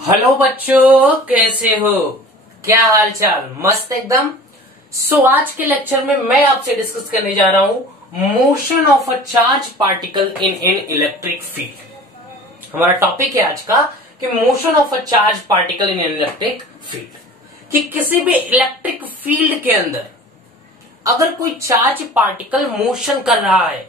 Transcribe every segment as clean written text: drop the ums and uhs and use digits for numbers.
Hello बच्चों, कैसे हो? क्या हाल चाल? मस्त एकदम। आज के लेक्चर में मैं आपसे डिस्कस करने जा रहा हूं motion of a charge particle in an electric field. हमारा टॉपिक है आज का कि motion of a charge particle in an electric field, कि किसी भी इलेक्ट्रिक फील्ड के अंदर अगर कोई चार्ज पार्टिकल मोशन कर रहा है,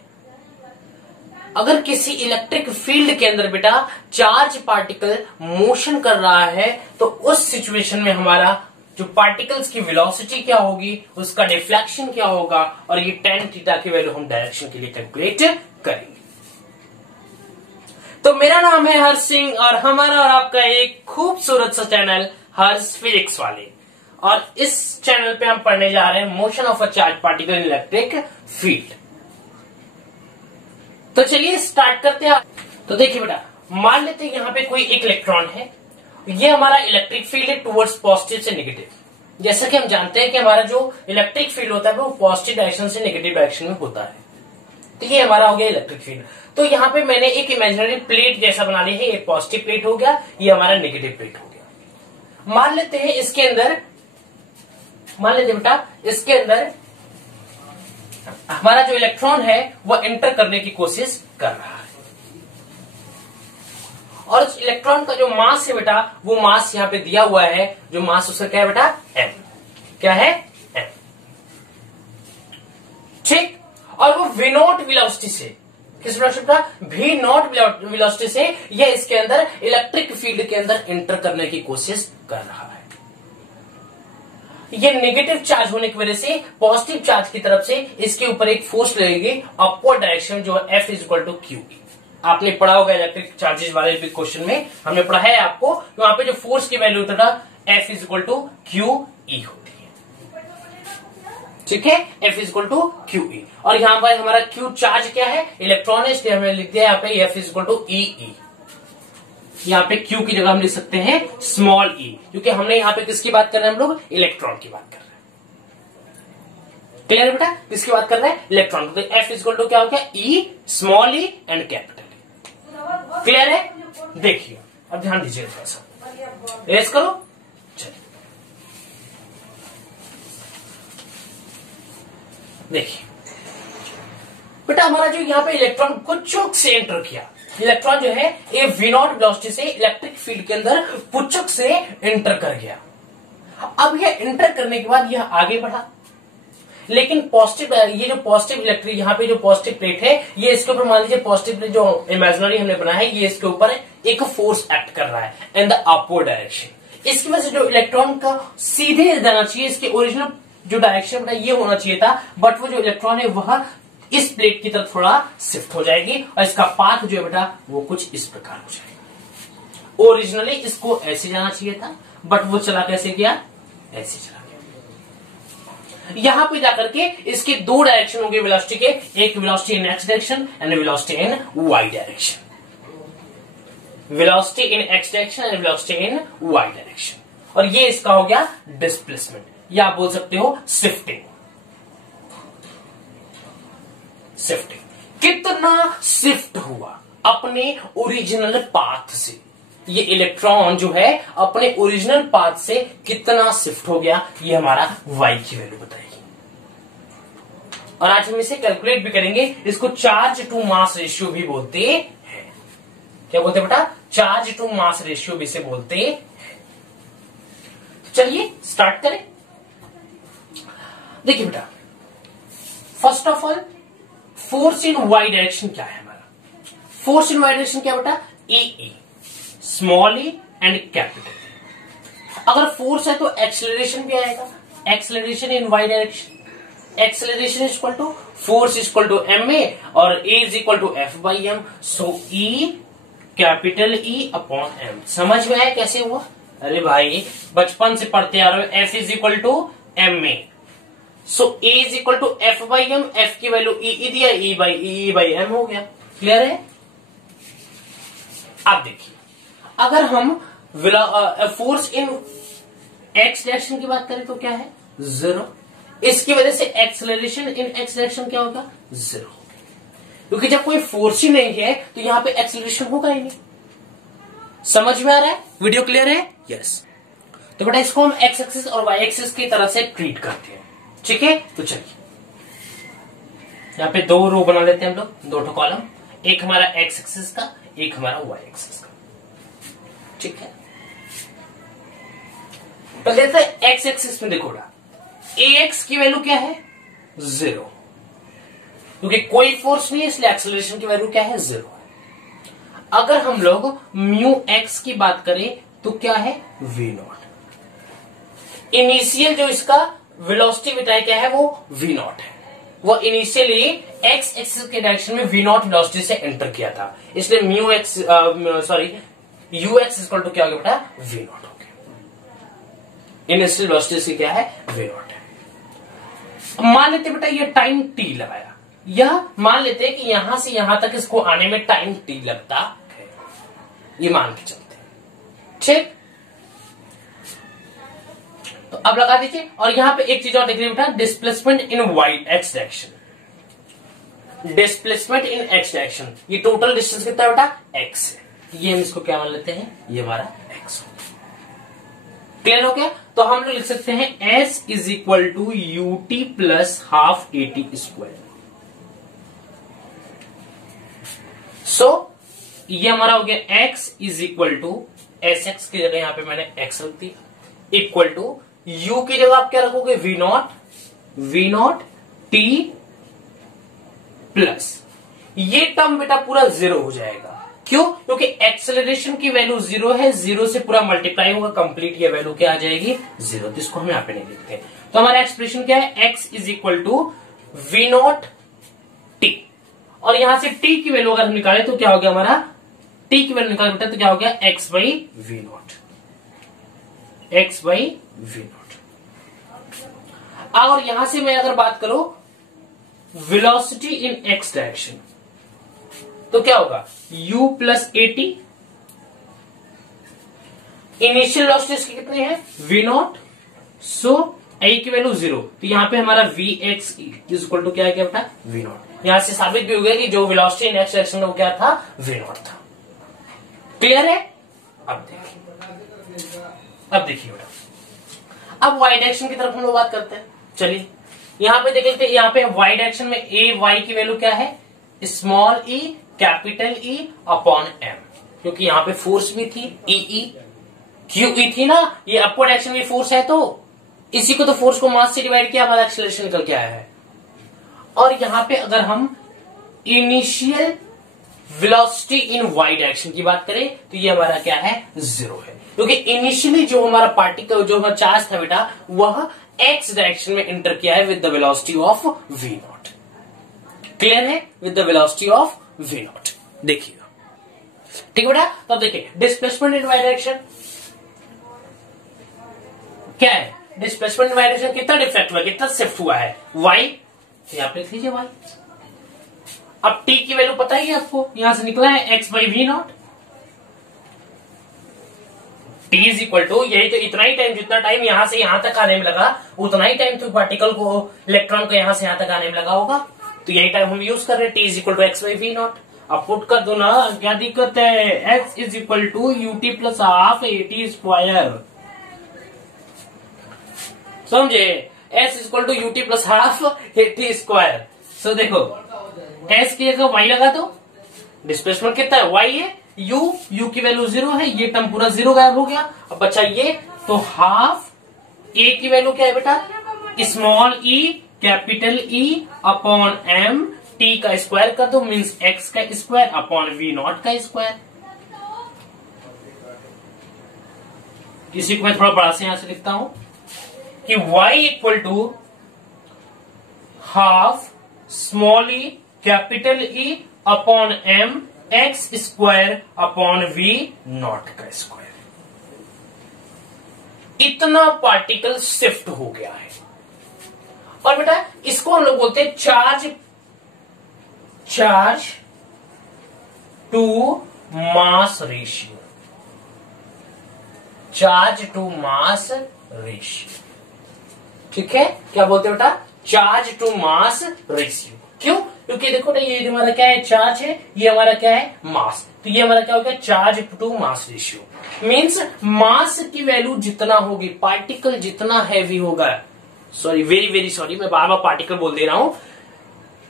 अगर किसी इलेक्ट्रिक फील्ड के अंदर बेटा चार्ज पार्टिकल मोशन कर रहा है, तो उस सिचुएशन में हमारा जो पार्टिकल्स की वेलोसिटी क्या होगी, उसका डिफ्लेक्शन क्या होगा, और ये tan थीटा की वैल्यू हम डायरेक्शन के लिए कैलकुलेट करेंगे। तो मेरा नाम है हर्ष सिंह और हमारा और आपका एक खूबसूरत सा चैनल हर्ष फिजिक्स वाले, और इस चैनल पे हम पढ़ने जा रहे हैं motion of a charge particle in electric field. तो चलिए स्टार्ट करते हैं। तो देखिए बेटा, मान लेते हैं यहां पे कोई एक इलेक्ट्रॉन है, ये हमारा इलेक्ट्रिक फील्ड है टुवर्ड्स पॉजिटिव से नेगेटिव। जैसा कि हम जानते हैं कि हमारा जो इलेक्ट्रिक फील्ड होता है वो पॉजिटिव डायरेक्शन से नेगेटिव डायरेक्शन में होता है। तो ये हमारा हो गया इलेक्ट्रिक फील्ड। तो यहाँ पे मैंने एक इमेजिनरी प्लेट जैसा बना ली है, एक पॉजिटिव प्लेट हो गया, ये हमारा नेगेटिव प्लेट हो गया। मान लेते हैं इसके अंदर, मान लेते बेटा इसके अंदर हमारा जो इलेक्ट्रॉन है वो एंटर करने की कोशिश कर रहा है, और उस इलेक्ट्रॉन का जो मास है बेटा, वो मास यहां पे दिया हुआ है। जो मास उसका क्या है बेटा? m। क्या है? m। ठीक। और वो v नॉट वेलोसिटी से, किस वेलोसिटी का? v नॉट वेलोसिटी से ये इसके अंदर इलेक्ट्रिक फील्ड के अंदर एंटर करने की कोशिश कर रहा है। ये नेगेटिव चार्ज होने की वजह से पॉजिटिव चार्ज की तरफ से इसके ऊपर एक फोर्स लगेगी अपवर्ड डायरेक्शन, जो है F इक्वल टू क्यू। आपने पढ़ा होगा इलेक्ट्रिक चार्जेस वाले भी क्वेश्चन में, हमने पढ़ा है आपको, वहां पे जो फोर्स की वैल्यू होता था F equal to Q E होती है। ठीक है, F equal to Q E. और यहां पर हमारा क्यू चार्ज क्या है? इलेक्ट्रॉन है, इसलिए हमने लिख दिया यहाँ पे F इक्वल टू ई ई। यहाँ पे Q की जगह हम लिख सकते हैं स्मॉल e, क्योंकि हमने यहाँ पे किसकी बात कर रहे हैं? हम लोग इलेक्ट्रॉन की बात कर रहे हैं। क्लियर है बेटा? किसकी बात कर रहे हैं? इलेक्ट्रॉन। तो F इक्वल टू क्या हो गया? E small e and capital E। Clear है? देखिए अब ध्यान दीजिए, थोड़ा सा रेस करो। चलिए देखिए बेटा, हमारा जो यहाँ पे इलेक्ट्रॉन को चौक से एंटर किया, इलेक्ट्रॉन जो है ये वी नॉट वेलोसिटी से इलेक्ट्रिक फील्ड के अंदर पुचक से एंटर कर गया। अब ये एंटर करने के बाद यह आगे बढ़ा, लेकिन पॉजिटिव, ये जो पॉजिटिव इलेक्ट्रिक, यहाँ पे जो पॉजिटिव प्लेट है, ये इसके ऊपर मान लीजिए पॉजिटिव प्लेट जो इमेजिनरी हमने बनाया है, ये इसके ऊपर एक फोर्स एक्ट कर रहा है इन द अपवर्ड डायरेक्शन। इसकी वजह से जो इलेक्ट्रॉन का सीधे जाना चाहिए, इसके ओरिजिनल जो डायरेक्शन ये होना चाहिए था, बट वो जो इलेक्ट्रॉन है वह इस प्लेट की तरफ थोड़ा शिफ्ट हो जाएगी, और इसका पाथ जो है बेटा वो कुछ इस प्रकार हो जाएगा। ओरिजिनली इसको ऐसे जाना चाहिए था, बट वो चला कैसे गया? ऐसे चला गया। यहां पे जाकर के इसके दो डायरेक्शन होंगे वेलोसिटी के, एक velocity in x direction and velocity in y direction. Velocity in x direction and velocity in y direction. और ये इसका हो गया डिस्प्लेसमेंट, या आप बोल सकते हो शिफ्टिंग। शिफ्टिंग कितना शिफ्ट हुआ अपने ओरिजिनल पाथ से, ये इलेक्ट्रॉन जो है अपने ओरिजिनल पाथ से कितना शिफ्ट हो गया, ये हमारा y की वैल्यू बताएगी। और आज हम इसे कैलकुलेट भी करेंगे। इसको चार्ज टू मास रेशियो भी बोलते हैं। क्या बोलते हैं बेटा? चार्ज टू मास रेशियो भी इसे बोलते हैं। चलिए स्टार्ट करें। देखिए बेटा, first of all force in y direction क्या है हमारा? फोर्स इन वाई डायरेक्शन क्या बेटा? E small e and capital. अगर फोर्स है तो एक्सेलरेशन भी आएगा, acceleration in y direction. Acceleration is equal to force is equal to ma, और a is equal to f by m। So E capital E upon m। समझ में आया कैसे हुआ? अरे भाई बचपन से पढ़ते आ रहे हो, f is equal to ma, so A is equal to F by M. F की वैल्यू E दिया, E बाई M हो गया। क्लियर है? अब देखिए, अगर हम फोर्स इन एक्स डायरेक्शन की बात करें तो क्या है? 0। इसकी वजह से एक्सेलरेशन इन एक्स डायरेक्शन क्या होगा? 0। क्योंकि जब कोई फोर्स ही नहीं है तो यहां पे एक्सेलरेशन होगा ही नहीं। समझ में आ रहा है? वीडियो क्लियर है? यस। तो बेटा इसको हम एक्स एक्सिस और वाई एक्सिस की तरह से ट्रीट करते हैं, ठीक है। तो चलिए यहां पे 2 रो बना लेते हैं हम लोग, 2 कॉलम, एक हमारा एक्स एक्सिस का, एक हमारा वाई एक्सिस का, ठीक है। पहले तो एक्स एक्सिस में देखो बेटा, ए एक्स की वैल्यू क्या है? 0, क्योंकि कोई फोर्स नहीं है इसलिए एक्सेलरेशन की वैल्यू क्या है? 0 है। अगर हम लोग म्यू एक्स की बात करें तो क्या है? We not. इनिशियल जो इसका वेलोसिटी बेटा क्या है? वो वी नॉट है। वो इनिशियली एक्स एक्सिस के डायरेक्शन में वी नॉट वेलोसिटी से एंटर किया था, इसलिए mu x u x equal to क्या हो गया बेटा? वी नॉट हो गया। इनिशियल वेलोसिटी से क्या है? वी नॉट है। मान लेते बेटा ये टाइम टी लगाया, यह मान लेते हैं कि यहां से यहां तक इसको आने में टाइम टी लगता है, ये मान के चलते हैं, ठीक। तो अब लगा दीजिए, और यहां पे एक चीज और देख लीजिए बेटा, displacement in y x direction. Displacement in x direction, ये टोटल डिस्टेंस कितना है बेटा? एक्स है। ये हम इसको क्या मान लेते हैं? ये हमारा एक्स हो गया। क्लियर हो गया? तो हम लोग लिख सकते हैं S is equal to U T plus half A T square. So ये हमारा हो गया X is equal to S X की जगह यहां पे मैंने एक्स रख दिया, इक्वल टू u की जगह आप क्या रखोगे? वी नॉट टी प्लस, ये टर्म बेटा पूरा 0 हो जाएगा। क्यों? क्योंकि एक्सेलरेशन की वैल्यू 0 है, 0 से पूरा मल्टीप्लाई होगा, कंप्लीट ये वैल्यू क्या आ जाएगी? 0। तो इसको हम यहां पे नहीं लिखते। तो हमारा एक्सप्रेशन क्या है? X is equal to we naught t, और यहां से टी की वैल्यू अगर हम निकाले तो क्या हो गया हमारा? टी की वैल्यू निकाले बेटा तो क्या हो गया? X by we naught, x by we naught. और यहां से मैं अगर बात करूं वेलोसिटी इन एक्स डायरेक्शन तो क्या होगा? u plus A T. Initial velocity इसकी कितनी है? We not. सो ए की वैल्यू 0, तो यहां पे हमारा v x is equal to क्या है क्या बेटा? V naught. यहां से साबित भी हो गया कि जो वेलोसिटी इन एक्स डायरेक्शन में वो क्या था? वी नॉट था। क्लियर है? अब देखिए बेटा, अब वाई डायरेक्शन की तरफ हम लोग बात करते हैं। चलिए यहां पे देख लेते हैं, यहां पे वाई डायरेक्शन में ए वाई की वैल्यू क्या है? Small e capital E upon m, क्योंकि यहां पे फोर्स भी थी ई क्यू ई थी ना, ये अपवर्ड डायरेक्शन में फोर्स है, तो इसी को तो फोर्स को मास से डिवाइड किया, हमारा एक्सेलरेशन निकल के आया है। और यहां पे अगर हम initial velocity in y direction की बात करें तो ये हमारा क्या है? 0 है, क्योंकि इनिशियली जो हमारा पार्टिकल जो हमारा चार्ज था बेटा वह एक्स डायरेक्शन में एंटर किया है with the velocity of we naught. Clear है? With the velocity of we naught. देखिएगा, ठीक है बेटा। तो देखिए डिस्प्लेसमेंट इन वाई डायरेक्शन क्या है? डिस्प्लेसमेंट इन वाई डायरेक्शन कितना डिफेक्ट हुआ, कितना शिफ्ट हुआ है? वाई, यहां पे लिख लीजिए वाई। अब टी की वैल्यू पता ही आपको, यहां से निकला है x by we naught. T is equal to, यही तो इतना ही टाइम, जितना टाइम यहां से यहां तक आने में लगा उतना ही टाइम तो पार्टिकल को, इलेक्ट्रॉन को यहां से यहां तक आने में लगा होगा, तो यही टाइम हम यूज कर रहे हैं। T is equal to X by we naught. अब पुट कर दो ना, क्या दिक्कत है? X is equal to U T plus half A T square, समझे? S is equal to U T plus half A T square. So देखो S की जगह वाई लगा दो, डिस्प्लेसमेंट कितना है? वाई है, यू की वैल्यू 0 है, ये टर्म पूरा 0 गायब हो गया। अब बचा ये, तो हाफ ए की वैल्यू क्या है बेटा? Small e capital E upon m, t का स्क्वायर कर दो, मीन्स एक्स का स्क्वायर अपॉन वी नॉट का स्क्वायर। इसी को मैं थोड़ा बड़ा से यहां से लिखता हूं कि y equal to half small e capital E upon m x square upon v naught का स्क्वायर। इतना पार्टिकल शिफ्ट हो गया है। और बेटा इसको हम लोग बोलते हैं charge to mass ratio, charge to mass ratio. ठीक है, क्या बोलते हैं बेटा? Charge to mass ratio. क्यों? क्योंकि देखो ना, ये हमारा क्या है, चार्ज है, ये हमारा क्या है, मास। तो ये हमारा क्या हो गया, charge to mass ratio. Means mass की वैल्यू जितना होगी, पार्टिकल जितना हैवी होगा, सॉरी वेरी वेरी सॉरी, मैं बार बार पार्टिकल बोल दे रहा हूं,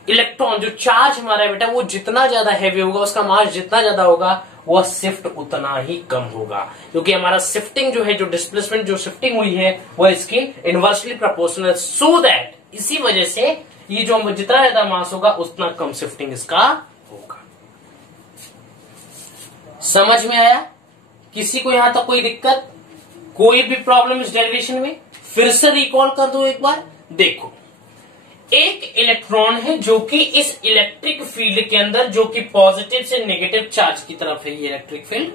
इलेक्ट्रॉन जो चार्ज हमारा है बेटा, वो जितना ज्यादा हैवी होगा, उसका मास जितना ज्यादा होगा, वह शिफ्ट उतना ही कम होगा। क्योंकि हमारा शिफ्टिंग जो है, जो डिस्प्लेसमेंट जो शिफ्टिंग हुई है, वह इसकी इनवर्सली प्रोपोर्शनल, सो दैट इसी वजह से ये जो जितना ज्यादा मास होगा उतना कम शिफ्टिंग इसका होगा। समझ में आया? किसी को यहां तक कोई दिक्कत, कोई भी प्रॉब्लम इस डेरिवेशन में? फिर से रिकॉल कर दो एक बार। देखो, एक इलेक्ट्रॉन है जो कि इस इलेक्ट्रिक फील्ड के अंदर, जो कि पॉजिटिव से नेगेटिव चार्ज की तरफ है ये इलेक्ट्रिक फील्ड,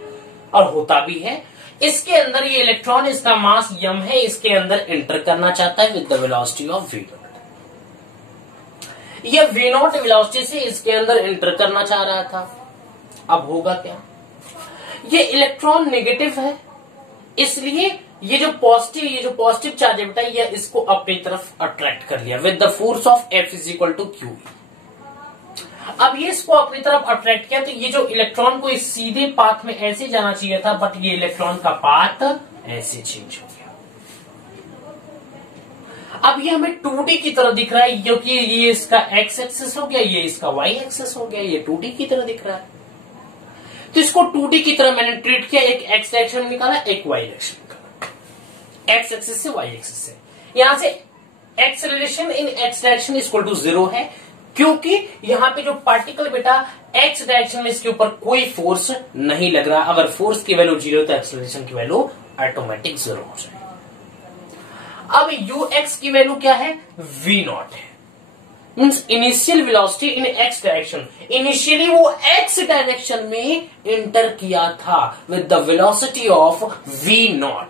और होता भी है। इसके अंदर ये इलेक्ट्रॉन, इसका मास m है, इसके अंदर एंटर करना चाहता है with the velocity of v0। यह v0 वेलोसिटी से इसके अंदर एंटर करना चाह रहा था। अब होगा क्या, ये इलेक्ट्रॉन नेगेटिव है, इसलिए ये जो पॉजिटिव चार्ज है बेटा, ये इसको अपनी तरफ अट्रैक्ट कर लिया with the force of F is equal to q. अब ये इसको अपनी तरफ अट्रैक्ट किया, तो ये जो इलेक्ट्रॉन को इस सीधे पाथ में ऐसे जाना चाहिए था, बट ये इलेक्ट्रॉन का पाथ ऐसे चेंज हो गया। अब ये हमें 2D की तरह दिख रहा है, क्योंकि ये इसका x एक्सिस हो गया, ये इसका y एक्सिस हो गया, ये 2D की तरह दिख रहा है। तो इसको 2D की तरह मैंने ट्रीट किया, एक x डायरेक्शन में निकाला, एक y डायरेक्शन में निकाला, x एक्सिस से y एक्सिस से। यहां से acceleration in x direction equal to 0 है, क्योंकि यहां पे जो पार्टिकल बेटा x डायरेक्शन में, इसके ऊपर कोई फोर्स नहीं लग रहा। अगर फोर्स की वैल्यू 0 तो एक्सेलरेशन की वैल्यू ऑटोमेटिक 0 हो जाएगी। अब ux की वैल्यू क्या है, v0 है। Means initial velocity in x direction, initially वो x डायरेक्शन में एंटर किया था with the velocity of v0।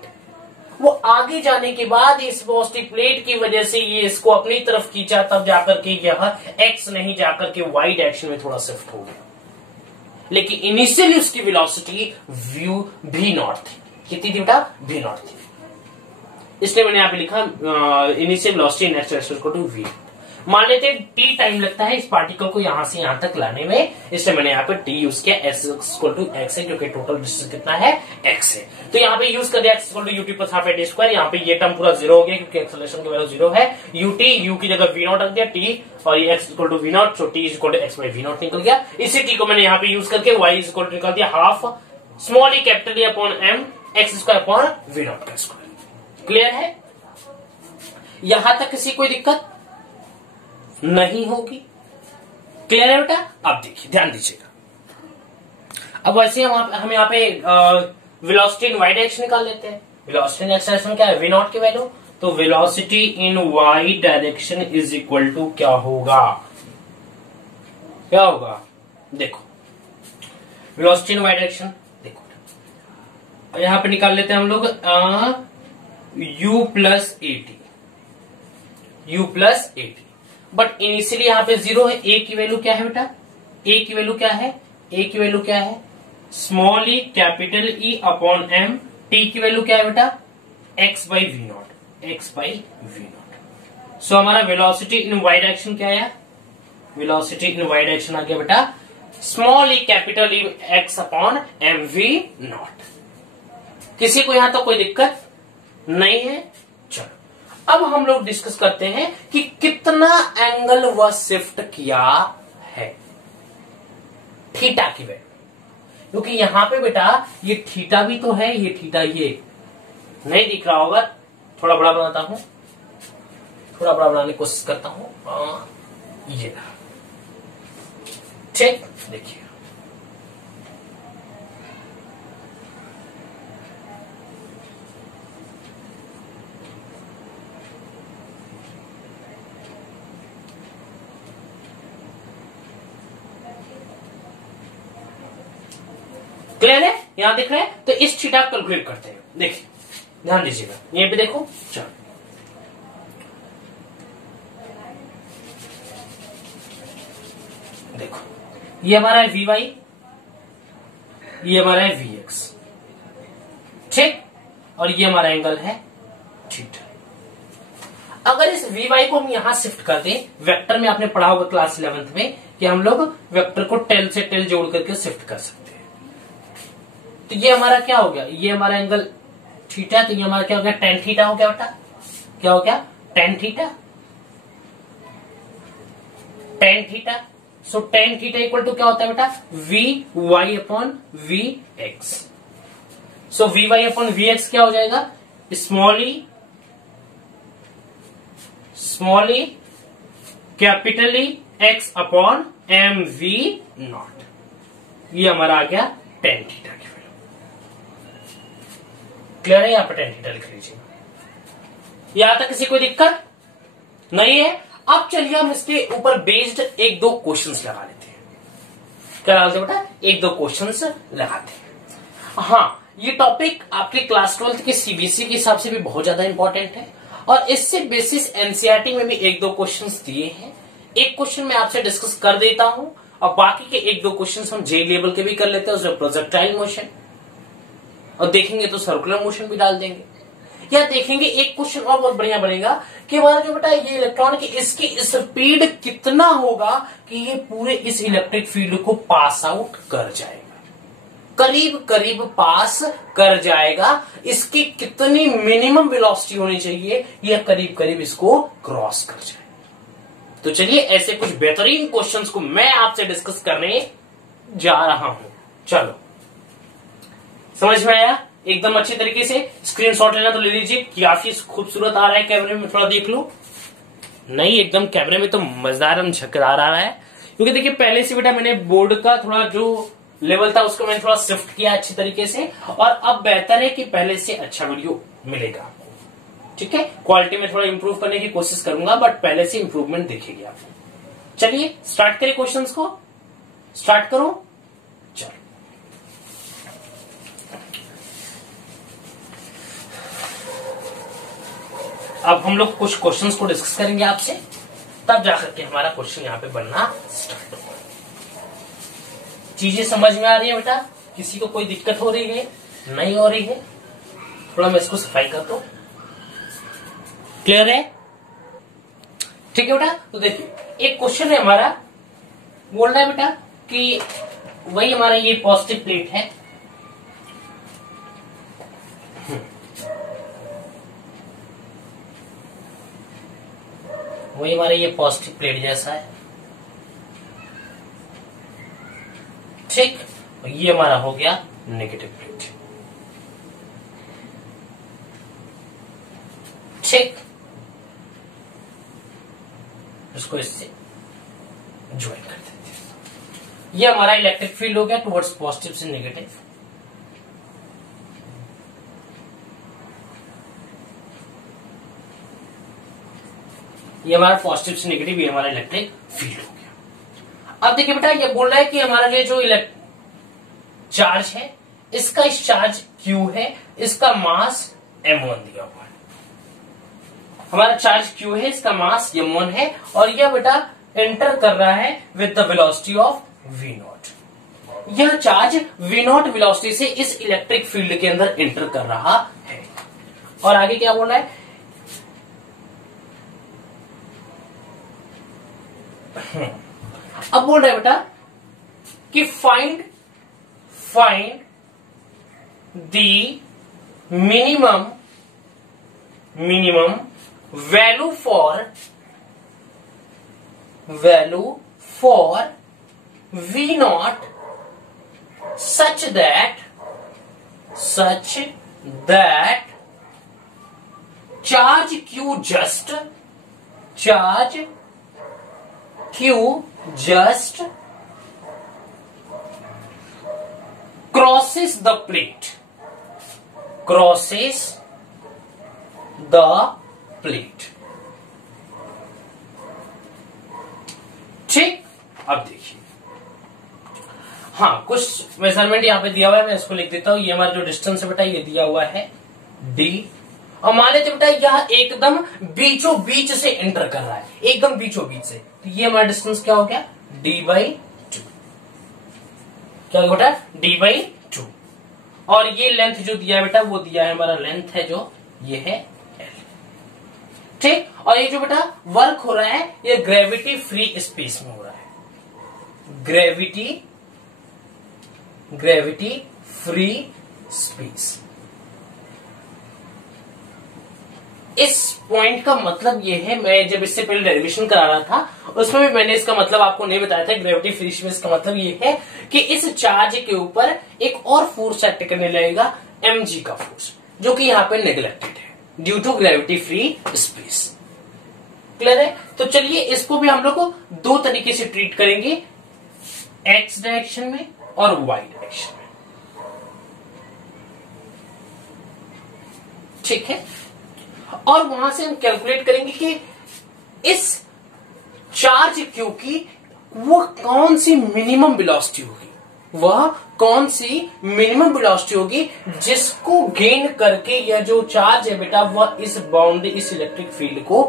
वो आगे जाने के बाद इस वेलोसिटी प्लेट की वजह से ये इसको अपनी तरफ खींचा, तब जाकर के यह x नहीं जाकर के y डायरेक्शन में थोड़ा शिफ्ट हो गया। लेकिन इनिशियली उसकी वेलोसिटी v0 थी। कितनी थी बेटा, v0 थी। इसलिए मैंने यहां पे लिखा initial velocity in x direction equal to v। मान लेते हैं t टाइम लगता है इस पार्टिकल को यहां से यहां तक लाने में, इसलिए मैंने यहाँ पे t यूज किया, s इक्वल टू x है, क्योंकि टोटल डिस्टेंस कितना है, x है। तो यहाँ पे यूज कर दिया x equal to ut plus half a square. यहाँ पे ये टर्म पूरा 0 हो गया, क्योंकि एक्सेलरेशन की वैल्यू 0 है। u की जगह v0 रख दिया, t और ये x equal to v0, so t equal to x by v0 निकल गया। इसी t को मैंने यहाँ पे यूज करके y इक्वल टू निकाल दिया half small e capital E upon m x square upon v0 का स्क्वायर। क्लियर है? यहां तक किसी कोई दिक्कत नहीं होगी? क्लियर है बेटा? अब देखिए, ध्यान दीजिएगा। अब वैसे हम यहाँ पे वेलोसिटी इन y डायरेक्शन निकाल लेते हैं। वेलोसिटी इन x डायरेक्शन क्या है, v0 की वैल्यू। तो velocity in y direction is equal to क्या होगा, क्या होगा, देखो वेलोसिटी इन y डायरेक्शन, देखो यहां पे निकाल लेते हैं हम लोग u plus eighty. But initially यहां पे 0 है। a की वैल्यू क्या है बेटा, a की वैल्यू क्या है, a की वैल्यू क्या है, small e capital E upon m। t की वैल्यू क्या है बेटा, x बाई v0। सो हमारा वेलोसिटी इन y डायरेक्शन क्या आया, वेलोसिटी इन y डायरेक्शन आ गया बेटा small e capital E x upon m v0। किसी को यहां तो कोई दिक्कत नहीं है? चलो अब हम लोग डिस्कस करते हैं कि कितना एंगल वह शिफ्ट किया है थीटा की वैल्यू। क्योंकि यहां पे बेटा ये थीटा भी तो है, ये थीटा ये नहीं दिख रहा होगा, थोड़ा बड़ा बनाता हूं, थोड़ा बड़ा बनाने की कोशिश करता हूं। ये ठीक, देखिए क्लियर है, यहां दिख रहा है। तो इस थीटा कैलकुलेट करते हैं। देखिए ध्यान दीजिएगा, यहीं पे देखो, चलो देखो, ये हमारा है vy, ये हमारा है vx, ठीक, और ये हमारा एंगल है थीटा। अगर इस वी वाई को हम यहां शिफ्ट कर दें, वेक्टर में आपने पढ़ा होगा क्लास 11th में कि हम लोग वेक्टर को टेल से टेल जोड़ करके शिफ्ट कर सकते हैं। तो ये हमारा क्या हो गया, ये हमारा एंगल थीटा, तो ये हमारा क्या हो गया, टेन थीटा हो गया बेटा। क्या हो गया, tan theta. Tan theta, so tan theta equal to क्या होता है बेटा, v y upon v x. So v y upon v x क्या हो जाएगा, small e capital E x upon m v naught. ये हमारा आ गया टेन थीटा की वैल्यू। क्लियर है, यहां पर टेन थीटा लिख लीजिए। यहां तक किसी को दिक्कत नहीं है। अब चलिए हम इसके ऊपर बेस्ड एक दो क्वेश्चंस लगा लेते हैं। क्या लगाते बेटा, एक दो क्वेश्चंस लगाते हैं। हाँ, ये टॉपिक आपके क्लास 12th के सीबीएसई के हिसाब से भी बहुत ज्यादा इंपॉर्टेंट है और इससे बेसिस एनसीईआरटी में भी एक दो क्वेश्चंस दिए हैं। एक क्वेश्चन मैं आपसे डिस्कस कर देता हूं और बाकी के एक दो क्वेश्चंस हम जे लेवल के भी कर लेते हैं, उसमें प्रोजेक्टाइल मोशन, और देखेंगे तो सर्कुलर मोशन भी डाल देंगे। या देखेंगे एक क्वेश्चन और बहुत बढ़िया बनेगा कि हमारा जो बेटा ये इलेक्ट्रॉन की इसकी स्पीड कितना होगा कि ये पूरे इस इलेक्ट्रिक फील्ड को पास आउट कर जाएगा, करीब करीब पास कर जाएगा। इसकी कितनी मिनिमम वेलोसिटी होनी चाहिए, यह करीब करीब इसको क्रॉस कर जाए। तो चलिए ऐसे कुछ बेहतरीन क्वेश्चंस को मैं आपसे डिस्कस करने जा रहा हूं। चलो, समझ में आया एकदम अच्छे तरीके से। स्क्रीनशॉट लेना तो ले लीजिए, काफी खूबसूरत आ रहा है कैमरे में, थोड़ा देख लो। नहीं, एकदम कैमरे में तो मजेदार झकदार आ रहा है, क्योंकि देखिए पहले से बेटा मैंने बोर्ड का थोड़ा जो लेवल था उसको मैंने थोड़ा शिफ्ट किया अच्छे तरीके से, और अब बेहतर है कि पहले से अच्छा वीडियो मिलेगा आपको। ठीक है, क्वालिटी में थोड़ा इंप्रूव करने की कोशिश करूंगा, बट पहले से इंप्रूवमेंट दिखेगी आपको। चलिए स्टार्ट करें, क्वेश्चंस को स्टार्ट करो। चलो, अब हम लोग कुछ क्वेश्चंस को डिस्कस करेंगे आपसे, तब जाकर के हमारा क्वेश्चन यहाँ पे बनना स्टार्ट होगा। चीजें समझ में आ रही है बेटा? किसी को कोई दिक्कत हो रही है, नहीं हो रही है? थोड़ा मैं इसको सफाई कर दो। क्लियर है? ठीक है बेटा। तो देखिए एक क्वेश्चन है हमारा, बोल रहा है बेटा कि वही हमारा ये पॉजिटिव प्लेट है, वही हमारा ये पॉजिटिव प्लेट जैसा है, ठीक। ये हमारा हो गया नेगेटिव प्लेट, ठीक। इसको इससे ज्वाइन कर देते हैं। ये हमारा इलेक्ट्रिक फील्ड हो गया टुवर्ड्स पॉजिटिव से नेगेटिव। ये हमारा पॉजिटिव से नेगेटिव, ये हमारा इलेक्ट्रिक फील्ड हो गया। अब देखिए बेटा, ये बोल रहा है कि हमारा ये जो चार्ज है, इसका इस चार्ज Q है, इसका मास M1 दिया हुआ है। हमारा चार्ज Q है, इसका मास M1 है, और यह बेटा एंटर कर रहा है with the velocity of V0। यह चार्ज V0 वेलोसिटी से इस इलेक्ट्रिक फील्ड के अंदर एंटर कर रहा है। और आगे क्या बोल रहा है? अब बोल रहा है बेटा कि find the minimum value for V0 such that charge Q just crosses the plate, ठीक। अब देखिए, हाँ कुछ मेजरमेंट यहाँ पे दिया हुआ है, मैं इसको लिख देता हूं। ये हमारा जो डिस्टेंस है बेटा, ये दिया हुआ है D, और मान लेते बेटा यह एकदम बीचों बीच से एंटर कर रहा है, एकदम बीचों बीच से। तो ये हमारा डिस्टेंस क्या हो गया? D/2। क्या हो बेटा? D/2। और ये लेंथ जो दिया है बेटा, वो दिया है हमारा लेंथ है जो ये है L। ठीक। और ये जो बेटा वर्क हो रहा है ये ग्रेविटी फ्री स्पेस में हो रहा है, ग्रेविटी फ्री स्पेस। इस पॉइंट का मतलब ये है, मैं जब इससे पहले डेरिवेशन करा रहा था उसमें भी मैंने इसका मतलब आपको नहीं बताया था। ग्रेविटी फ्री स्पेस का मतलब ये है कि इस चार्ज के ऊपर एक और फोर्स एक्ट करने लगेगा, mg का फोर्स, जो कि यहां पे नेग्लेक्टेड है due to gravity free space. Clear है? तो चलिए इसको भी हम लोग दो तरीके से ट्रीट करेंगे, x डायरेक्शन में और y डायरेक्शन में। ठीक है। और वहां से हम कैलकुलेट करेंगे कि इस चार्ज क्यू की वो कौन सी मिनिमम वेलोसिटी होगी, वह कौन सी मिनिमम वेलोसिटी होगी जिसको गेन करके यह जो चार्ज है बेटा वह इस बाउंड्री, इस इलेक्ट्रिक फील्ड को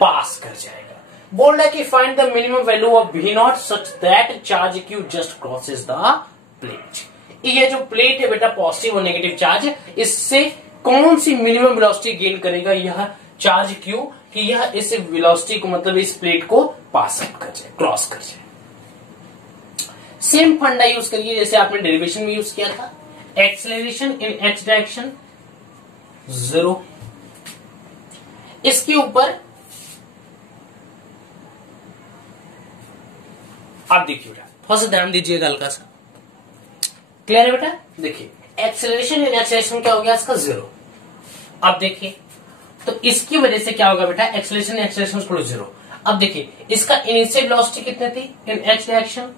पास कर जाएगा। बोल रहा है कि find the minimum value of we naught such that charge q just crosses the plate. ये जो प्लेट है बेटा पॉजिटिव और नेगेटिव चार्ज, इससे कौन सी मिनिमम वेलोसिटी गेन करेगा यह चार्ज क्यू कि यह इस वेलोसिटी को मतलब इस प्लेट को पास आउट कर जाए, क्रॉस कर जाए। सेम फंडा यूज करिए जैसे आपने डेरिवेशन में यूज किया था। एक्सेलरेशन इन एक्स डायरेक्शन 0, इसके ऊपर आप देखिए बेटा, थोड़ा सा ध्यान दीजिएगा हल्का सा। क्लियर है बेटा? देखिए एक्सेलरेशन इन एक्सेलरेशन क्या हो गया इसका 0। अब देखिए तो इसकी वजह से क्या होगा बेटा, एक्सेलरेशन एक्सेलरेशन 0। अब देखिए इसका इनिशियल वेलोसिटी कितनी थी इन एक्स डायरेक्शन,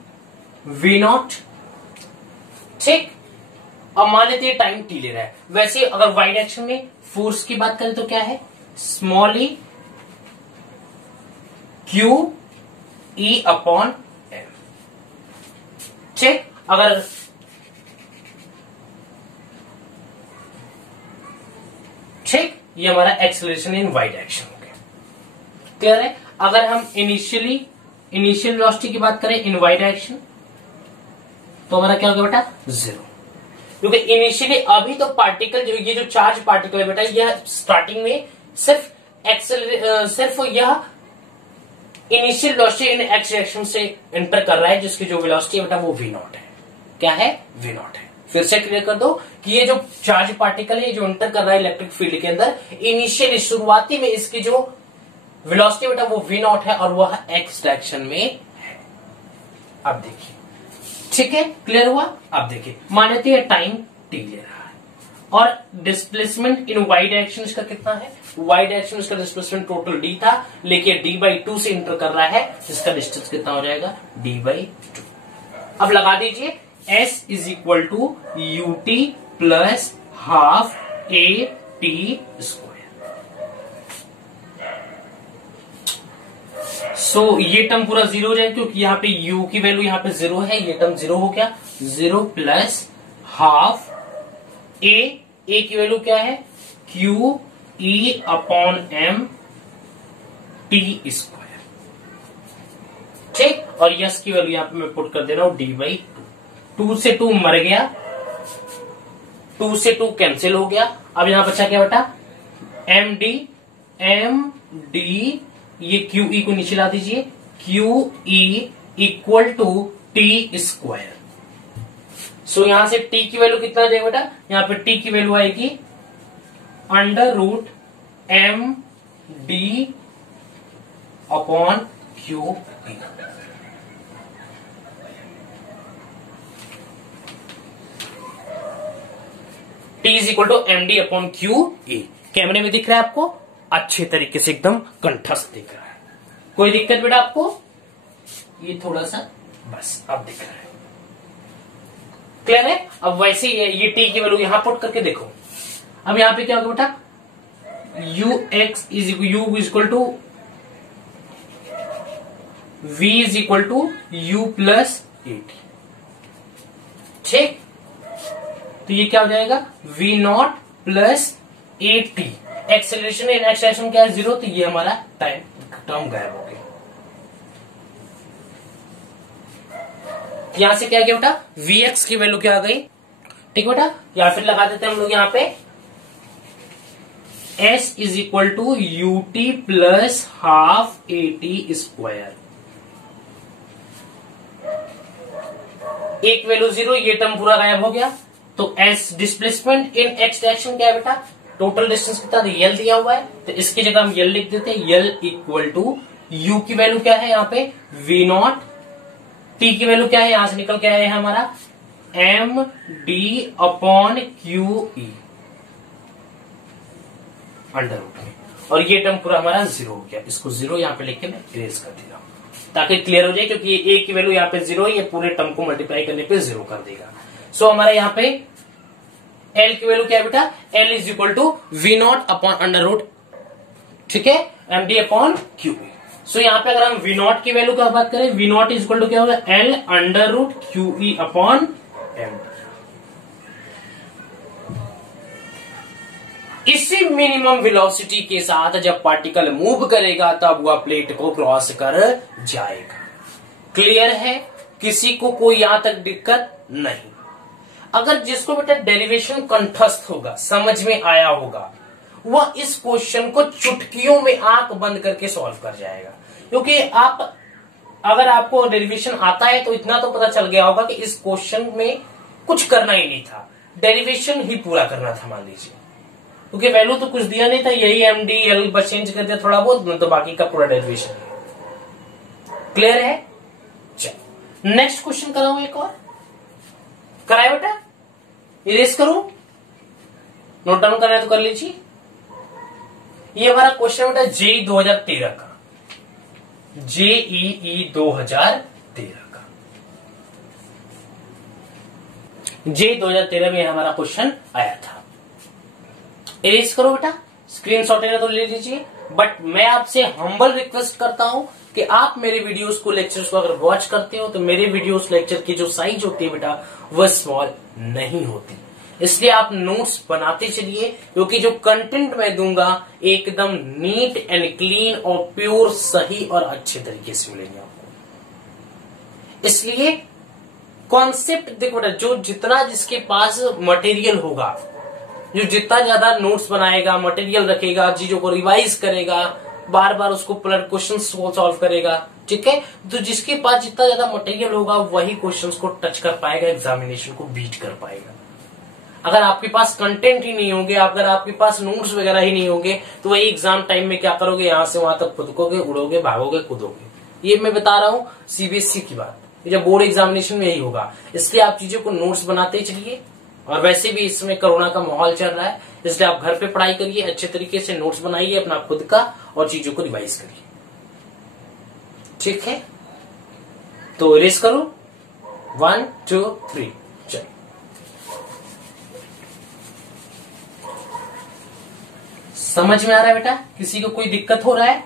v0। ठीक। अब मान लेते हैं टाइम t ले रहा है। वैसे अगर y डायरेक्शन में फोर्स की बात करें तो क्या है, small e q e upon m। ठीक। अगर ठीक, ये हमारा एक्सेलरेशन इन y डायरेक्शन हो गया। क्लियर है? अगर हम इनिशियल वेलोसिटी की बात करें इन y डायरेक्शन तो हमारा क्या होगा बेटा 0, क्योंकि इनिशियली अभी तो पार्टिकल जो ये जो चार्ज पार्टिकल है बेटा यह स्टार्टिंग में सिर्फ यह initial velocity in x direction से एंटर कर रहा है, जिसकी जो वेलोसिटी है बेटा वो v0 है। क्या है? v0 है। फिर से क्लियर कर दो कि ये जो चार्ज पार्टिकल है जो एंटर कर रहा है इलेक्ट्रिक फील्ड के अंदर, इनिशियली शुरुआती में इसकी जो वेलोसिटी बेटा वो v0 है और वह x डायरेक्शन में है। अब देखिए, ठीक है, क्लियर हुआ? अब देखिए मान लेते हैं टाइम t ले रहा है और डिस्प्लेसमेंट इन y डायरेक्शन इसका कितना है, y डायरेक्शन इसका डिस्प्लेसमेंट टोटल d था, लेकिन d/2 से इंटर कर रहा है, जिसका डिस्टेंस कितना हो जाएगा d/2। अब लगा दीजिए s is equal to ut plus half at square. So ये टर्म पूरा 0 हो जाएगा क्योंकि यहाँ पे u की वैल्यू यहाँ पे 0 है, ये टर्म 0 हो गया। 0 प्लस हाफ a की वैल्यू क्या है, q e upon m t square. ठीक। और यस की वैल्यू यहाँ पे मैं पुट कर दे रहा हूं d/2। 2 से 2 मर गया, 2 से 2 कैंसिल हो गया। अब यहां बचा क्या बेटा, m d ये क्यू ई को नीचे ला दीजिए, Q E equal to T square. So यहां से टी की वैल्यू कितना आ जाएगा बेटा, यहां पे टी की वैल्यू आएगी √m d upon Q E. T is equal to m D upon q a. कैमरे में दिख रहा है आपको, अच्छे तरीके से एकदम कंठस्थ दिख रहा है, कोई दिक्कत बेटा आपको? ये थोड़ा सा बस अब दिख रहा है, क्लियर है? अब वैसे ये टी की वैल्यू यहां पुट करके देखो। अब यहां पे क्या होगा बेटा, ux is equal to v is equal to u plus at. ठीक। तो ये क्या हो जाएगा, v0 plus at। Acceleration in x direction क्या है 0, तो ये हमारा टाइम टर्म गायब हो गया। यहां से क्या गया बेटा, vx की वैल्यू क्या आ गई। ठीक बेटा, या फिर लगा देते हैं हम लोग यहां पे S is equal to u t plus half a t square. एक वैल्यू 0, ये टर्म पूरा गायब हो गया। तो S displacement in x direction क्या है बेटा, टोटल डिस्टेंस कितना यल दिया हुआ है, तो इसकी जगह हम यल लिख देते हैं। यल इक्वल टू यू की वैल्यू क्या है यहाँ पे वी नॉट, टी की वैल्यू क्या है यहां से निकल के आया है हमारा m D upon Q e under root में, और ये टर्म पूरा हमारा 0 हो गया। इसको 0 यहाँ पे लिख के मैं इरेज कर दे रहा हूं ताकि क्लियर हो जाए, क्योंकि ये ए की वैल्यू यहाँ पे 0 है, ये पूरे टर्म को मल्टीप्लाई करने पे 0 कर देगा। सो हमारे यहाँ पे एल की वैल्यू क्या है बेटा, L is equal to we naught upon under root, ठीक है, M D upon Q E. So यहाँ पे अगर हम वी नॉट की वैल्यू का बात करें, v naught is equal to क्या होगा, एल अंडर रूट क्यू ई अपॉन एम। इसी मिनिमम वेलोसिटी के साथ जब पार्टिकल मूव करेगा तब वह प्लेट को क्रॉस कर जाएगा। क्लियर है, किसी को कोई यहां तक दिक्कत नहीं। अगर जिसको बेटा डेरिवेशन कंठस्थ होगा, समझ में आया होगा, वह इस क्वेश्चन को चुटकियों में आंख बंद करके सॉल्व कर जाएगा। क्योंकि आप अगर आपको डेरिवेशन आता है तो इतना तो पता चल गया होगा कि इस क्वेश्चन में कुछ करना ही नहीं था, डेरिवेशन ही पूरा करना था मान लीजिए, क्योंकि वैल्यू तो कुछ दिया नहीं था, यही एम डी एल बस चेंज कर दिया थोड़ा बहुत, तो बाकी का पूरा डेरिवेशन क्लियर है। चलो नेक्स्ट क्वेश्चन कराऊं, एक और कराए बेटा, इरेज करूं, नोट डाउन करना है तो कर लीजिए। ये हमारा क्वेश्चन बेटा जेई 2013 का, जेईई 2013 का, जेई 2013 में हमारा क्वेश्चन आया था। इरेज करो बेटा, स्क्रीनशॉट है तो ले लीजिए। बट मैं आपसे हम्बल रिक्वेस्ट करता हूं कि आप मेरे वीडियोस को, लेक्चर्स को अगर वॉच करते हो तो मेरे वीडियोस लेक्चर की जो साइज होती है बेटा वह स्मॉल नहीं होती, इसलिए आप नोट्स बनाते चलिए, क्योंकि जो कंटेंट मैं दूंगा एकदम नीट एंड क्लीन और प्योर, सही और अच्छे तरीके से मिलेंगे आपको। इसलिए कॉन्सेप्ट देखो बेटा, जो जितना जिसके पास मटेरियल होगा, जो जितना ज्यादा नोट्स बनाएगा, मटेरियल रखेगा, चीजों को रिवाइज करेगा, बार बार उसको क्वेश्चन सॉल्व करेगा, ठीक है, तो जिसके पास जितना ज्यादा मटेरियल होगा वही क्वेश्चंस को टच कर पाएगा, एग्जामिनेशन को बीट कर पाएगा। अगर आपके पास कंटेंट ही नहीं होंगे, अगर आपके पास नोट्स वगैरह ही नहीं होंगे, तो वही एग्जाम टाइम में क्या करोगे, यहां से वहां तक खुदकोगे, उड़ोगे, भागोगे, कूदोगे। ये मैं बता रहा हूं सीबीएसई की बात, जब बोर्ड एग्जामिनेशन में यही होगा। इसलिए आप चीजों को नोट्स बनाते चलिए, और वैसे भी इसमें कोरोना का माहौल चल रहा है, इसलिए आप घर पे पढ़ाई करिए, अच्छे तरीके से नोट्स बनाइए अपना खुद का, और चीजों को रिवाइज करिए, ठीक है। तो इरेज करो, 1 2 3, चलो। समझ में आ रहा है बेटा, किसी को कोई दिक्कत हो रहा है,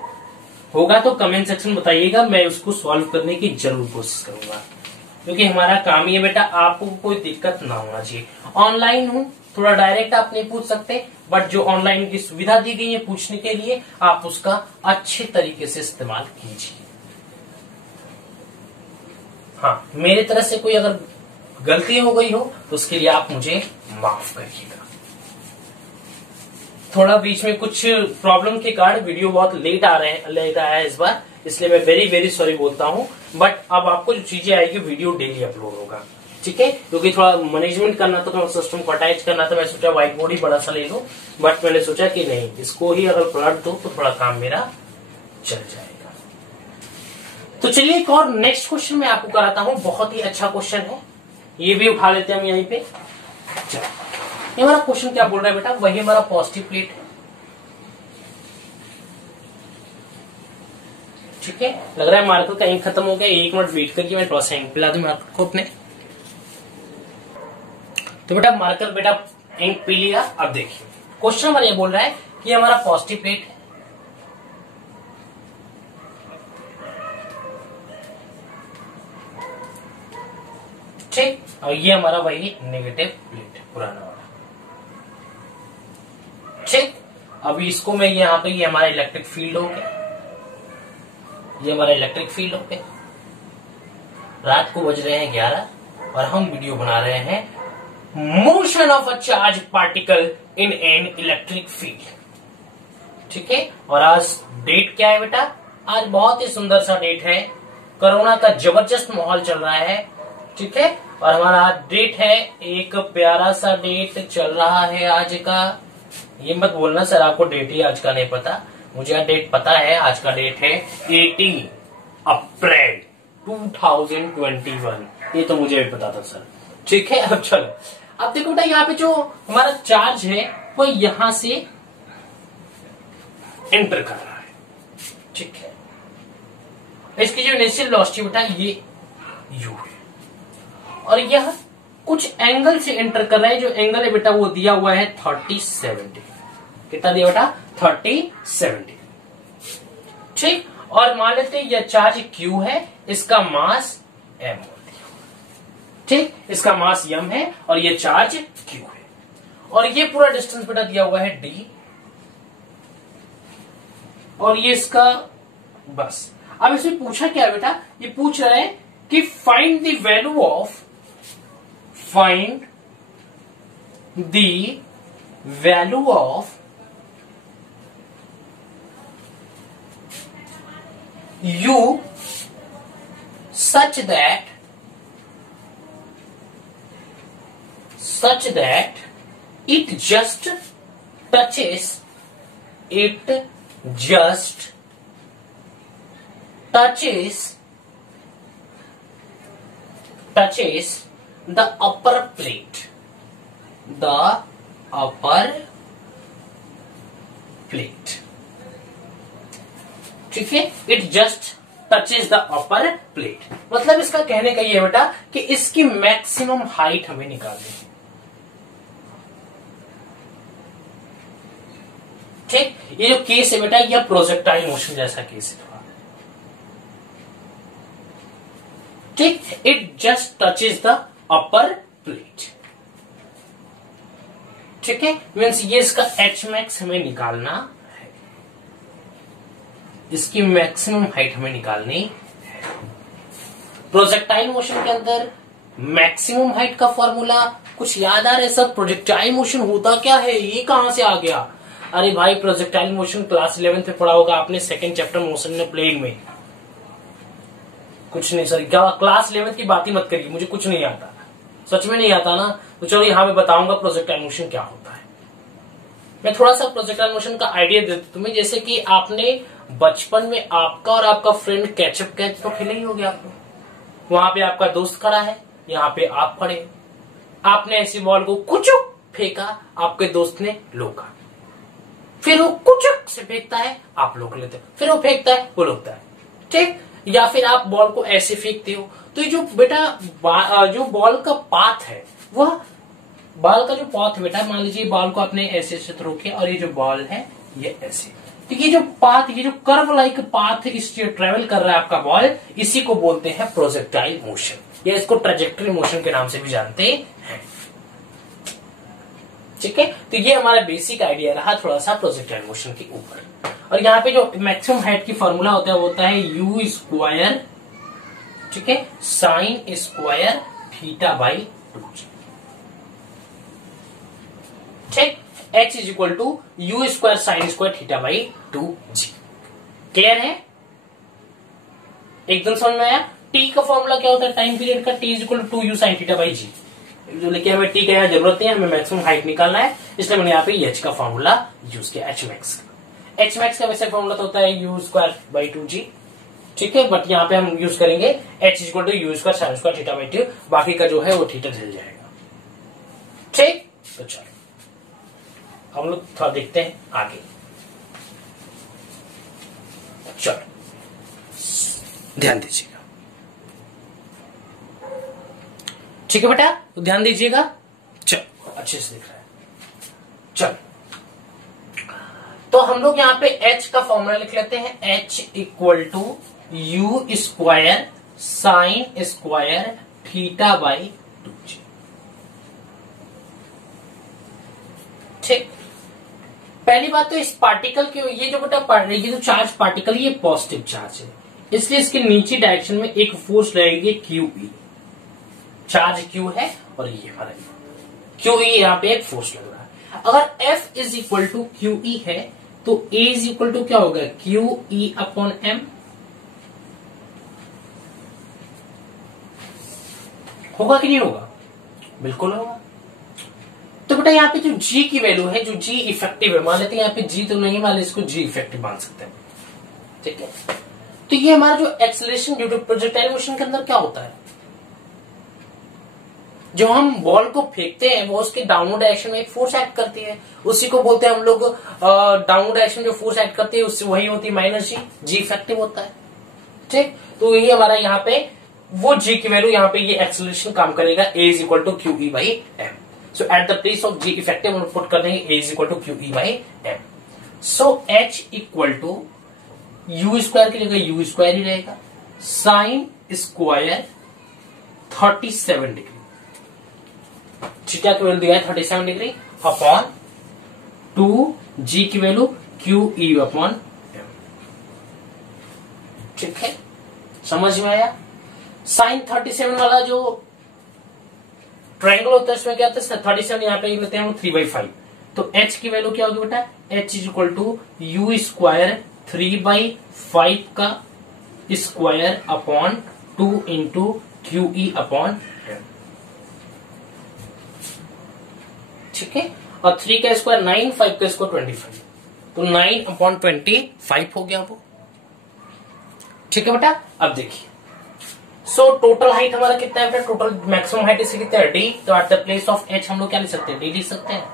होगा तो कमेंट सेक्शन बताइएगा, मैं उसको सॉल्व करने की जरूर कोशिश करूंगा, क्योंकि हमारा काम ही है बेटा आपको कोई दिक्कत ना होना चाहिए। ऑनलाइन हूं, थोड़ा डायरेक्ट आप नहीं पूछ सकते, बट जो ऑनलाइन की सुविधा दी गई है पूछने के लिए, आप उसका अच्छे तरीके से इस्तेमाल कीजिए। हाँ, मेरे तरफ से कोई अगर गलती हो गई हो तो उसके लिए आप मुझे माफ करिएगा। थोड़ा बीच में कुछ प्रॉब्लम के कारण वीडियो बहुत लेट आ रहा है इस बार, इसलिए मैं वेरी वेरी सॉरी बोलता हूं। बट अब आपको जो चीजें आएगी वीडियो डेली अपलोड होगा, ठीक है, क्योंकि थोड़ा मैनेजमेंट करना था, थोड़ा सिस्टम को अटैच करना था। मैं सोचा व्हाइट बोर्ड ही बड़ा सा ले लूं, बट मैंने सोचा कि नहीं, इसको ही अगर पलट दो तो थोड़ा काम मेरा चल जाएगा। तो चलिए एक और नेक्स्ट क्वेश्चन मैं आपको कराता हूं, बहुत ही अच्छा क्वेश्चन है, ये भी उठा लेते हैं हम यहीं पे। चलो, ये हमारा क्वेश्चन क्या बोल रहा है बेटा, वही हमारा पॉजिटिव प्लेट है, ठीक है। लग रहा है मार्कर का इंक खत्म हो गया, 1 मिनट वेट करके मैं थोड़ा सा इंक पिला दूं मार्कर को अपने। तो बेटा मार्कर बेटा इंक पी लिया। अब देखिए क्वेश्चन हमारा ये बोल रहा है कि हमारा पॉजिटिव प्लेट है, ठीक, और ये हमारा वही नेगेटिव प्लेट है, पुराना वाला, ठीक। अभी इसको मैं यहाँ पे, ये हमारा इलेक्ट्रिक फील्ड हो गया, ये हमारा इलेक्ट्रिक फील्ड हो गया। रात को बज रहे हैं 11 और हम वीडियो बना रहे हैं motion of a charge particle in an electric field. ठीक है। और आज डेट क्या है बेटा? आज बहुत ही सुंदर सा डेट है, कोरोना का जबरदस्त माहौल चल रहा है, ठीक है। और हमारा आज डेट है, एक प्यारा सा डेट चल रहा है आज का। ये मत बोलना सर आपको डेट ही आज का नहीं पता, मुझे आज डेट पता है। आज का डेट है 18 अप्रैल 2021, ये तो मुझे भी पता था सर, ठीक है। अब चलो, अब देखो बेटा यहाँ पे जो हमारा चार्ज है वो यहां से एंटर कर रहा है, ठीक है। इसकी जो इनिशियल वेलोसिटी बेटा ये u है, और यह कुछ एंगल से एंटर कर रहा है। जो एंगल है बेटा वो दिया हुआ है 30-70। कितना दिया बेटा? 30-70, ठीक। और मान लेते हैं यह चार्ज q है, इसका मास m, ठीक। इसका मास m है और ये चार्ज q है, और ये पूरा डिस्टेंस बेटा दिया हुआ है d, और ये इसका बस। अब इसमें पूछा क्या है बेटा? ये पूछ रहा है कि find the value of u such that it just touches the upper plate, ठीक है। It just touches the upper plate, मतलब इसका कहने का ये है बेटा कि इसकी मैक्सिमम हाइट हमें निकालनी है, ठीक। ये जो केस है बेटा यह प्रोजेक्टाइल मोशन जैसा केस है थोड़ा, ठीक। It just touches the upper plate, ठीक है। मीन्स ये इसका एच मैक्स हमें निकालना है, इसकी मैक्सिमम हाइट हमें निकालनी है। प्रोजेक्टाइल मोशन के अंदर मैक्सिमम हाइट का फॉर्मूला कुछ याद आ रहा है सब? प्रोजेक्टाइल मोशन होता क्या है, ये कहां से आ गया? अरे भाई प्रोजेक्टाइल मोशन क्लास 11th में पढ़ा होगा आपने, second chapter motion in plane में। कुछ नहीं सर, क्या क्लास 11th की बात ही मत करिए, मुझे कुछ नहीं आता, सच में नहीं आता ना। तो चलो यहां मैं बताऊंगा प्रोजेक्टाइल मोशन क्या होता है। मैं थोड़ा सा प्रोजेक्टाइल मोशन का आइडिया देता तुम्हें, जैसे कि आपने बचपन में आपका और आपका फ्रेंड कैचअप कैच तो खेले ही होगे आपको। वहां पे आपका दोस्त खड़ा है, यहाँ पे आप खड़े, आपने ऐसी बॉल को कुचुक फेंका, आपके दोस्त ने रोका, फिर वो कुचुक से फेंकता है, आप लोग लेते हो, फिर वो फेंकता है, वो रोकता है, ठीक। या फिर आप बॉल को ऐसे फेंकते हो, तो ये जो बेटा जो बॉल का पाथ है, वह बॉल का जो पाथ है बेटा, मान लीजिए बॉल को आपने ऐसे से रोके और ये जो बॉल है ये ऐसे, तो ये जो पाथ, ये जो कर्व लाइक पाथ इस ट्रेवल कर रहा है आपका बॉल, इसी को बोलते हैं प्रोजेक्टाइल मोशन, या इसको ट्रेजेक्टरी मोशन के नाम से भी जानते हैं, ठीक है। तो ये हमारा बेसिक आइडिया रहा थोड़ा सा प्रोजेक्टाइल मोशन के ऊपर। और यहाँ पे जो मैक्सिमम हाइट की फॉर्मूला होता है वो होता है u स्क्वायर, ठीक है, sign square theta by 2g, ठीक। h is equal to u square sine square theta by 2g। Clear है? एकदम समझ में आया? t का फॉर्मूला क्या होता है टाइम पीरियड का? t is equal to 2u sine theta by g। लेकिन हमें t का यहाँ जरूरत नहीं है, हमें मैक्सिमम हाइट निकालना है, इसलिए मैंने यहाँ पे h का फॉर्मूला यूज किया, h मैक्स का। एच मैक्स का वैसे फॉर्मूला तो होता है u स्क्वायर बाई 2g, ठीक है। बट यहाँ पे हम यूज करेंगे h equal to u square sine square theta by 2, बाकी का जो है वो थीटा झेल जाएगा, ठीक। तो चलो हम लोग थोड़ा देखते हैं आगे, चलो ध्यान दीजिएगा, ठीक है बेटा, तो ध्यान दीजिएगा। चलो अच्छे से दिख रहा है, चलो तो हम लोग यहाँ पे h का फॉर्मूला लिख लेते हैं, h equal to you square sine square theta by 2g, ठीक। पहली बात तो इस पार्टिकल के, ये जो बेटा ये जो चार्ज पार्टिकल ये पॉजिटिव चार्ज है, इसलिए इसके नीचे डायरेक्शन में एक फोर्स लगेगी QE, चार्ज Q है और ये हमारा QE, यहाँ पे एक फोर्स लग रहा है। अगर F is equal to QE है तो A इज इक्वल टू क्या होगा, क्यू ई अपॉन एम। होगा कि नहीं होगा, बिल्कुल होगा। तो बेटा यहाँ पे जो G की वैल्यू है, जो G इफेक्टिव है, मान लेते हैं यहाँ पे G तो नहीं मान लेते, इसको G इफेक्टिव मान सकते हैं, ठीक है। तो ये हमारा जो acceleration due to projectile motion के अंदर क्या होता है, जो हम बॉल को फेंकते हैं वो उसके डाउनवर्ड डायरेक्शन में एक फोर्स एक्ट करती है, उसी को बोलते हैं हम लोग डाउनवर्ड डायरेक्शन जो फोर्स एक्ट करती है उससे वही होती है माइनस जी, जी इफेक्टिव होता है, ठीक। तो यही हमारा यहाँ पे वो जी की वैल्यू, यहाँ पे ये एक्सेलरेशन काम करेगा, A is equal to Q E by M. So at the place of G effective हम पुट कर देंगे A is equal to Q E by M. So H equal to you square की जगह U square ही रहेगा, sine square 37 degree, theta की वैल्यू दिया है 37 डिग्री अपॉन 2 जी की वैल्यू क्यू ई अपॉन एम, ठीक है। समझ में आया। साइन 37 वाला जो ट्रायंगल होता है इसमें क्या होता है, 37 यहाँ पे लेते हैं हम 3/5, तो h की वैल्यू क्या होगी बेटा, h is equal to you square 3/5 का स्क्वायर अपॉन 2 इंटू क्यू ई अपॉन एम, ठीक है। और 3 का स्क्वायर 9, 5 का स्क्वायर 25, तो 9 अपॉन 25 हो गया वो, ठीक है बेटा। अब देखिए, सो टोटल हाइट हमारा कितना है बेटा, टोटल मैक्सिमम हाइट इससे कितना है डी, तो eight the place of H हम लोग क्या लिख सकते हैं, डी लिख सकते हैं,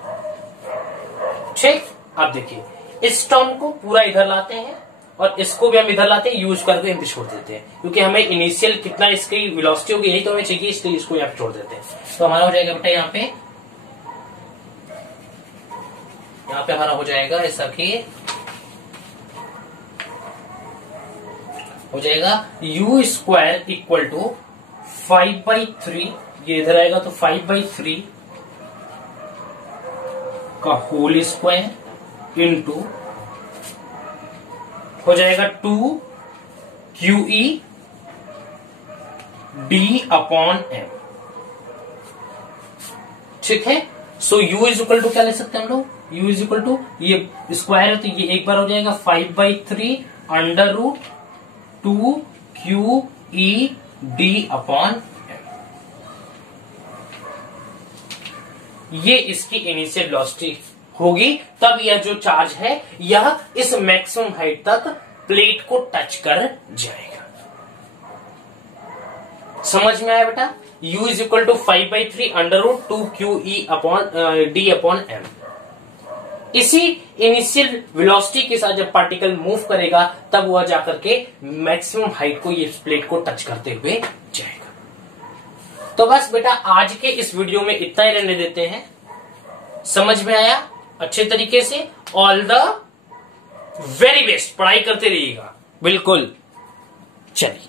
ठीक। अब देखिए इस टर्म को पूरा इधर लाते हैं और इसको भी हम इधर लाते हैं, यू स्क्वायर को यहां पे छोड़ देते हैं, क्योंकि हमें इनिशियल कितना इसकी वेलोसिटी होगी यही तो हमें चाहिए, इसलिए इसको यहाँ पे छोड़ देते हैं। तो हमारा हो जाएगा बेटा यहाँ पे हमारा हो जाएगा ऐसा कि हो जाएगा यू स्क्वायर इक्वल टू 5/3, ये इधर आएगा तो 5/3 का होल स्क्वायर इंटू हो जाएगा 2 q e d upon M, ठीक है। So u is equal to क्या ले सकते हैं हम लोग, यू इज इक्वल टू ये स्क्वायर है तो ये एक बार हो जाएगा 5/3 under root 2 q e d upon m, ये इसकी इनिशियल वेलोसिटी होगी, तब यह जो चार्ज है यह इस मैक्सिमम हाइट तक प्लेट को टच कर जाएगा। समझ में आया बेटा। u is equal to 5/3 under root 2 q E upon d upon m. इसी इनिशियल वेलोसिटी के साथ जब पार्टिकल मूव करेगा तब वह जाकर के मैक्सिमम हाइट को ये प्लेट को टच करते हुए जाएगा। तो बस बेटा आज के इस वीडियो में इतना ही रहने देते हैं। समझ में आया अच्छे तरीके से। ऑल द वेरी बेस्ट, पढ़ाई करते रहिएगा। बिल्कुल, चलिए।